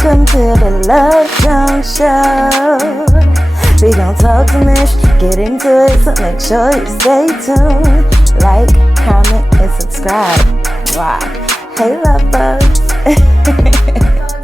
Welcome to the Love Drunk Show. We gon' talk some ish, get into it, so make sure you stay tuned. Like, comment, and subscribe. Rock. Hey, love bugs.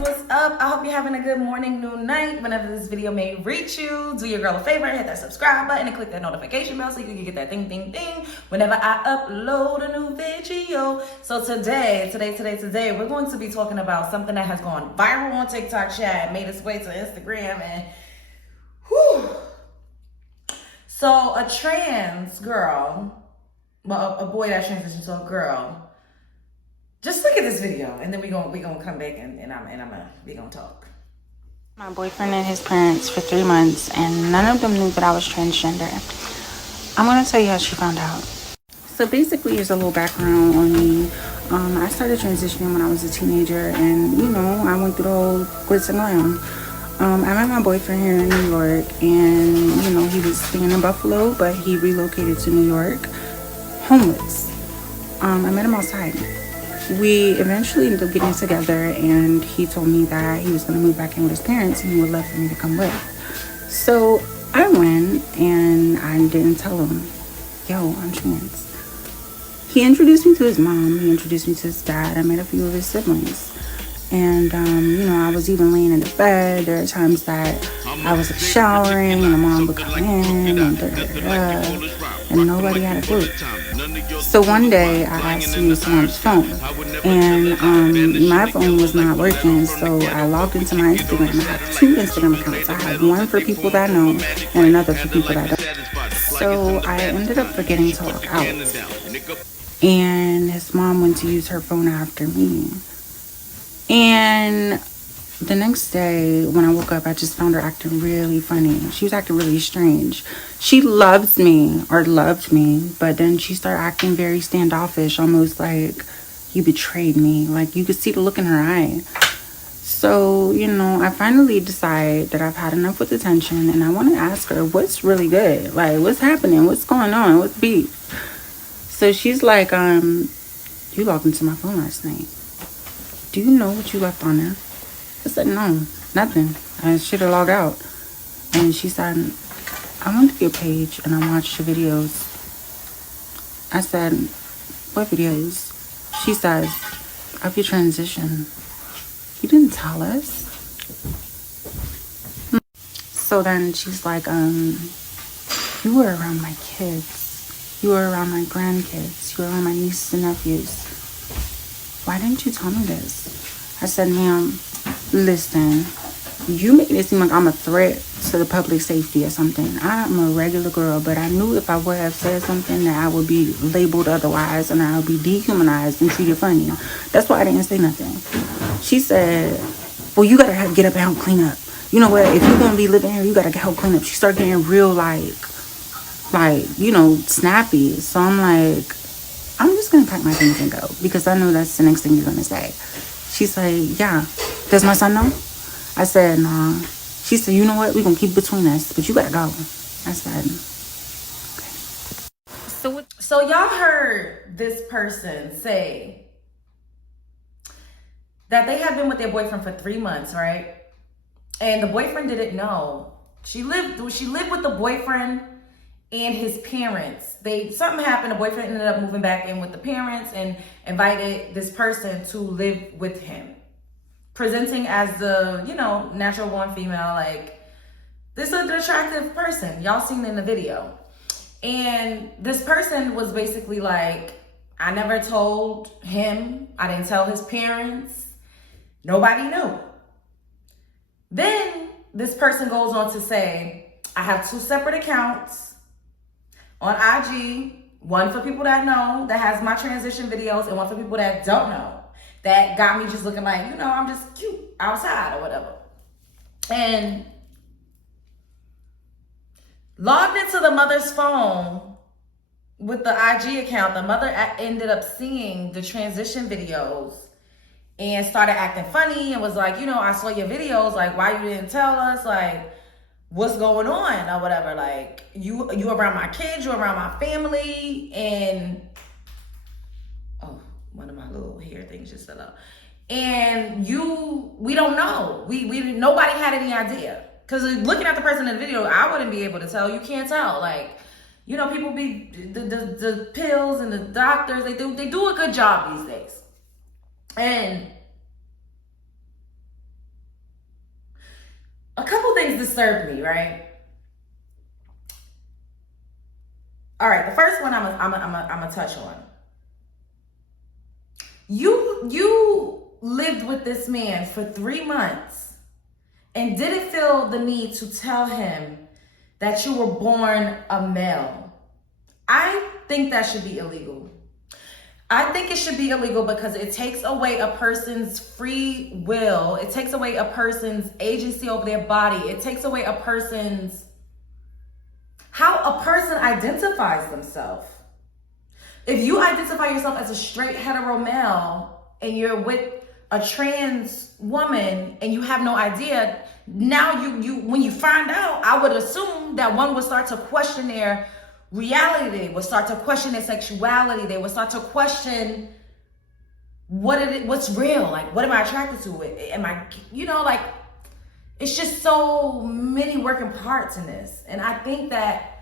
What's up? I hope you're having a good morning, noon, night. Whenever this video may reach you, do your girl a favor, hit that subscribe button and click that notification bell so you can get that ding, ding, ding whenever I upload a new video. So today, we're going to be talking about something that has gone viral on TikTok chat, made its way to Instagram, and whew. So a trans girl, well, a boy that transitioned to a girl. Just look at this video, and then we gonna come back and we gonna talk. My boyfriend and his parents for 3 months, and none of them knew that I was transgender. I'm gonna tell you how she found out. So basically, here's a little background on me. I started transitioning when I was a teenager, and I went through the whole glitz and glam. I met my boyfriend here in New York, and he was staying in Buffalo, but he relocated to New York, homeless. I met him outside. We eventually ended up getting together, and he told me that he was going to move back in with his parents and he would love for me to come with. So I went, and I didn't tell him, yo, I'm trans. He introduced me to his mom. He introduced me to his dad. I met a few of his siblings. And, I was even laying in the bed. There are times that I was showering and the mom would come in and nobody had a clue. So one day I asked to use someone's phone, and my phone was not working, so I logged into my Instagram. I have 2 Instagram accounts. I have one for people that I know and another for people that don't. So I ended up forgetting to log out, and his mom went to use her phone after me. And the next day when I woke up, I just found her acting really funny. She was acting really strange. She loved me, but then she started acting very standoffish, almost like you betrayed me. Like you could see the look in her eye. So, I finally decide that I've had enough with attention, and I want to ask her what's really good. Like, what's happening? What's going on? What's beef? So she's like, you logged into my phone last night. Do you know what you left on there? I said, no, nothing. I should have logged out. And she said, I went to your page and I watched your videos. I said, what videos? She says, of your transition. You didn't tell us. So then she's like, you were around my kids. You were around my grandkids. You were around my nieces and nephews. Why didn't you tell me this? I said, ma'am, listen, you make it seem like I'm a threat to the public safety or something. I'm a regular girl, but I knew if I would have said something that I would be labeled otherwise and I would be dehumanized and treated funny. That's why I didn't say nothing. She said, well, you got to get up and help clean up. You know what? If you're going to be living here, you got to help clean up. She started getting real, snappy. So I'm like, I'm just going to pack my things and go because I know that's the next thing you're going to say. She's like, yeah. Does my son know? I said, nah. She said, you know what? We're going to keep it between us, but you got to go. I said, okay. So y'all heard this person say that they had been with their boyfriend for 3 months, right? And the boyfriend didn't know. She lived with the boyfriend and his parents. Something happened. The boyfriend ended up moving back in with the parents and invited this person to live with him, presenting as the, natural born female, like this is an attractive person. Y'all seen it in the video. And this person was basically like, I never told him. I didn't tell his parents. Nobody knew. Then this person goes on to say, I have 2 separate accounts on IG, one for people that know, that has my transition videos, and one for people that don't know, that got me just looking like, I'm just cute outside or whatever. And logged into the mother's phone with the IG account, the mother ended up seeing the transition videos and started acting funny and was like, I saw your videos, like, why you didn't tell us, like, what's going on or whatever. Like, you around my kids, you around my family, and one of my little hair things just fell out. And we don't know. Nobody had any idea. Because looking at the person in the video, I wouldn't be able to tell. You can't tell. Like, you know, people be, the pills and the doctors, they do a good job these days. And a couple things disturbed me, right? All right, the first one I'm gonna touch on. You lived with this man for 3 months and didn't feel the need to tell him that you were born a male. I think that should be illegal. I think it should be illegal because it takes away a person's free will. It takes away a person's agency over their body. It takes away how a person identifies themselves. If you identify yourself as a straight hetero male and you're with a trans woman and you have no idea, now you when you find out, I would assume that one would start to question their reality. They would start to question their sexuality. They would start to question what's real. Like, what am I attracted to? Am I, like, it's just so many working parts in this. And I think that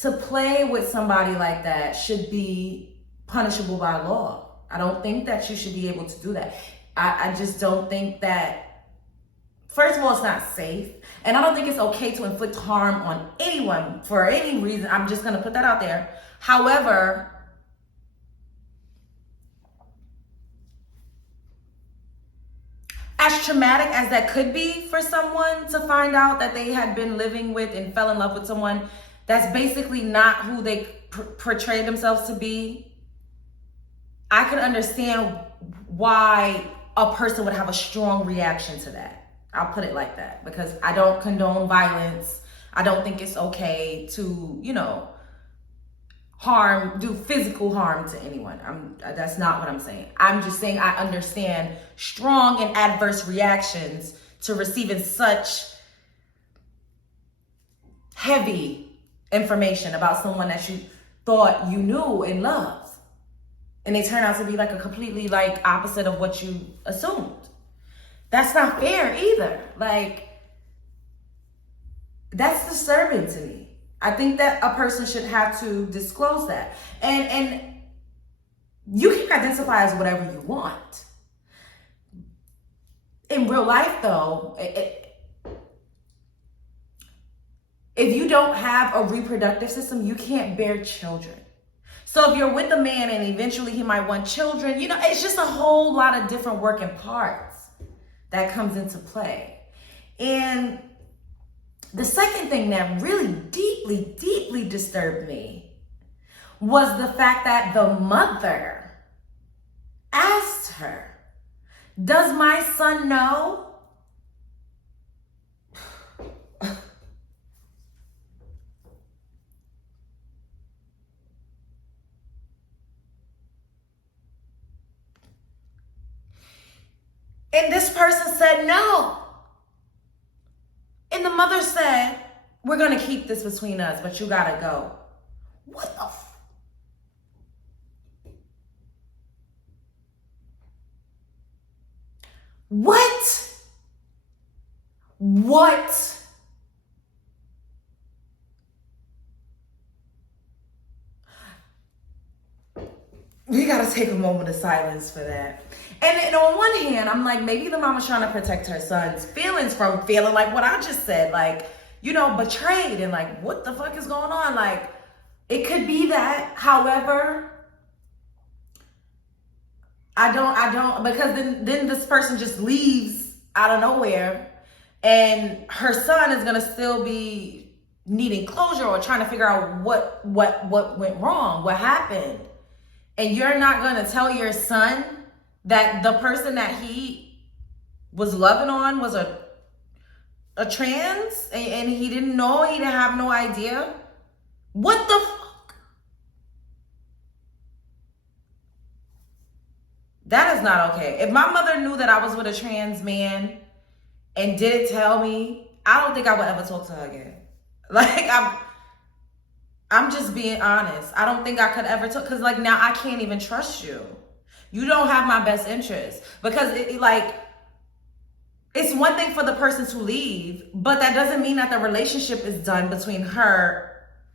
to play with somebody like that should be punishable by law. I don't think that you should be able to do that. I just don't think that, first of all, it's not safe. And I don't think it's okay to inflict harm on anyone for any reason. I'm just going to put that out there. However, as traumatic as that could be for someone to find out that they had been living with and fell in love with someone that's basically not who they portrayed themselves to be, I can understand why a person would have a strong reaction to that. I'll put it like that, because I don't condone violence. I don't think it's okay to, do physical harm to anyone. That's not what I'm saying. I'm just saying I understand strong and adverse reactions to receiving such heavy information about someone that you thought you knew and loved. And they turn out to be like a completely opposite of what you assumed. That's not fair either. Like, that's disturbing to me. I think that a person should have to disclose that. And you can identify as whatever you want. In real life, though, if you don't have a reproductive system, you can't bear children. So if you're with a man and eventually he might want children, it's just a whole lot of different working parts that comes into play. And the second thing that really deeply, deeply disturbed me was the fact that the mother asked her, "Does my son know?" And this person said no. And the mother said, "We're going to keep this between us, but you got to go." What the What? We got to take a moment of silence for that. And on one hand, I'm like, maybe the mama's trying to protect her son's feelings from feeling like what I just said, betrayed and what the fuck is going on? It could be that. However, I don't, because then this person just leaves out of nowhere and her son is going to still be needing closure or trying to figure out what went wrong, what happened. And you're not going to tell your son that the person that he was loving on was a trans and he didn't know, he didn't have no idea? What the fuck? That is not okay. If my mother knew that I was with a trans man and didn't tell me, I don't think I would ever talk to her again. I'm just being honest. I don't think I could ever talk, because now I can't even trust you. You don't have my best interest. Because it's one thing for the person to leave, but that doesn't mean that the relationship is done between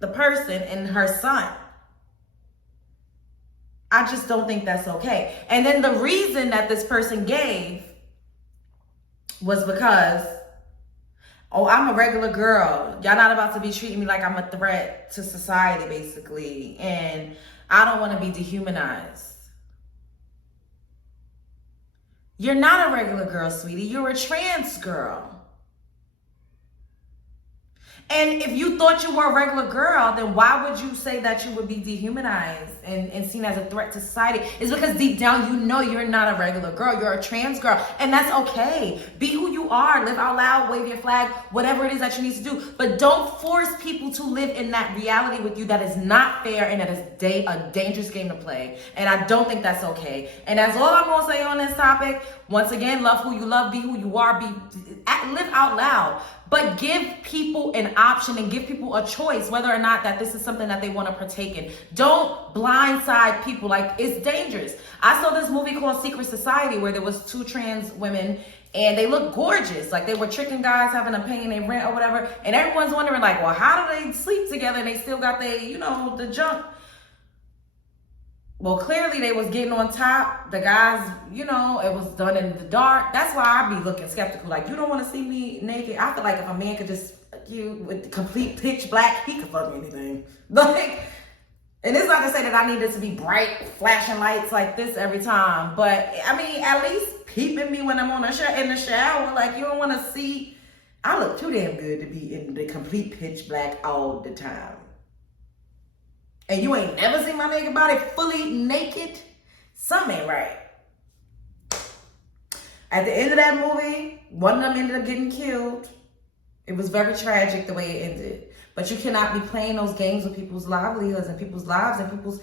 the person, and her son. I just don't think that's okay. And then the reason that this person gave was because, oh, I'm a regular girl. Y'all not about to be treating me like I'm a threat to society, basically. And I don't want to be dehumanized. You're not a regular girl, sweetie. You're a trans girl. And if you thought you were a regular girl, then why would you say that you would be dehumanized and seen as a threat to society? It's because deep down you know you're not a regular girl. You're a trans girl. And that's okay. Be who you are. Live out loud. Wave your flag. Whatever it is that you need to do. But don't force people to live in that reality with you. That is not fair, and that is a dangerous game to play. And I don't think that's okay. And that's all I'm going to say on this topic. Once again, love who you love. Be who you are. Live out loud. But give people an option and give people a choice whether or not that this is something that they want to partake in. Don't blindside people. Like, it's dangerous. I saw this movie called Secret Society where there was 2 trans women and they looked gorgeous. Like, they were tricking guys, having them paying their rent or whatever. And everyone's wondering, like, well, how do they sleep together and they still got the junk? Well, clearly they was getting on top. The guys, it was done in the dark. That's why I be looking skeptical. Like, you don't want to see me naked. I feel like if a man could just fuck you with complete pitch black, he could fuck me anything. Like, and it's not to say that I needed to be bright, flashing lights like this every time. But, I mean, at least peeping me when I'm in the shower. Like, you don't want to see. I look too damn good to be in the complete pitch black all the time. And you ain't never seen my naked body fully naked? Something ain't right. At the end of that movie, one of them ended up getting killed. It was very tragic the way it ended. But you cannot be playing those games with people's livelihoods and people's lives and people's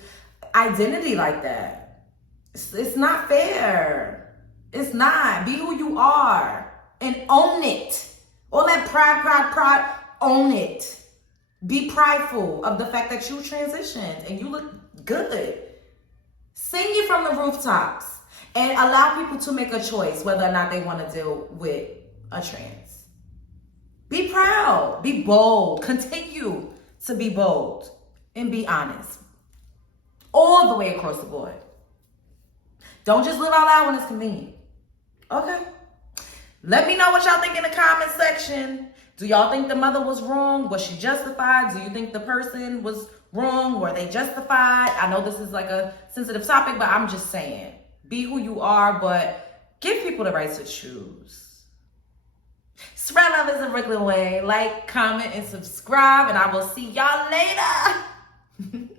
identity like that. It's not fair. It's not. Be who you are and own it. All that pride, own it. Be prideful of the fact that you transitioned and you look good. Sing it from the rooftops and allow people to make a choice whether or not they want to deal with a trans. Be proud. Be bold. Continue to be bold and be honest. All the way across the board. Don't just live out loud when it's convenient. Okay? Let me know what y'all think in the comment section. Do y'all think the mother was wrong? Was she justified? Do you think the person was wrong? Were they justified? I know this is like a sensitive topic, but I'm just saying. Be who you are, but give people the right to choose. Spread love is a regular way. Like, comment, and subscribe, and I will see y'all later.